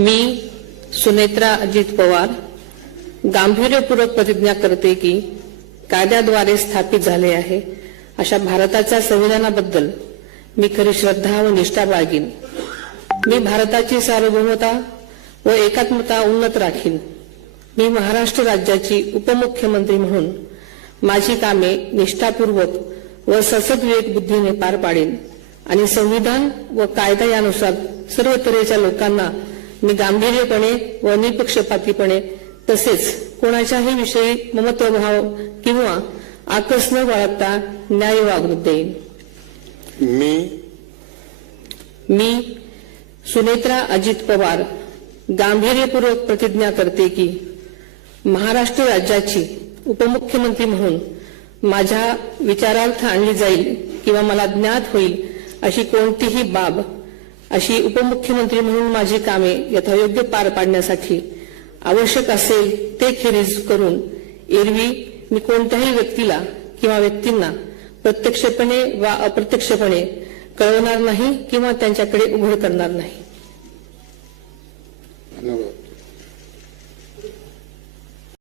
मी सुनेत्रा अजित पवार गांभीर्यपूर्वक प्रतिज्ञा करते की कायद्याद्वारे स्थापित झाले आहे अशा भारताच्या संविधानाबद्दल मी खरी श्रद्धा व निष्ठा बाळगीन। मी भारताची सार्वभौमता व एकात्मता उन्नत राखीन। मी महाराष्ट्र राज्याची उपमुख्यमंत्री म्हणून माझी कामे निष्ठापूर्वक व ससद विवेक बुद्धीने पार पाडेन आणि संविधान व कायदा यानुसार सर्व तऱ्हेच्या लोकांना मी गांभीर्यपणे व निपक्षपातीपणे तसेच कोणाच्याही विषयी ममत्वभाव किंवा आकस न बाळगता न्याय वागणूक देईन। मी सुनेत्रा अजित पवार गांभीर्यपूर्वक प्रतिज्ञा करते की महाराष्ट्र राज्याची उपमुख्यमंत्री म्हणून माझ्या विचारार्थ आणली जाईल किंवा मला ज्ञात होईल अशी कोणतीही बाब अशी उपमुख्यमंत्री म्हणून माझी कामे यथायोग्य पार पाडण्यासाठी आवश्यक असेल ते खेरीज करून एरवी मी कोणत्याही व्यक्तीला किंवा व्यक्तींना प्रत्यक्षपणे वा अप्रत्यक्षपणे कळवणार नाही किंवा त्यांच्याकडे उघड करणार नाही। धन्यवाद।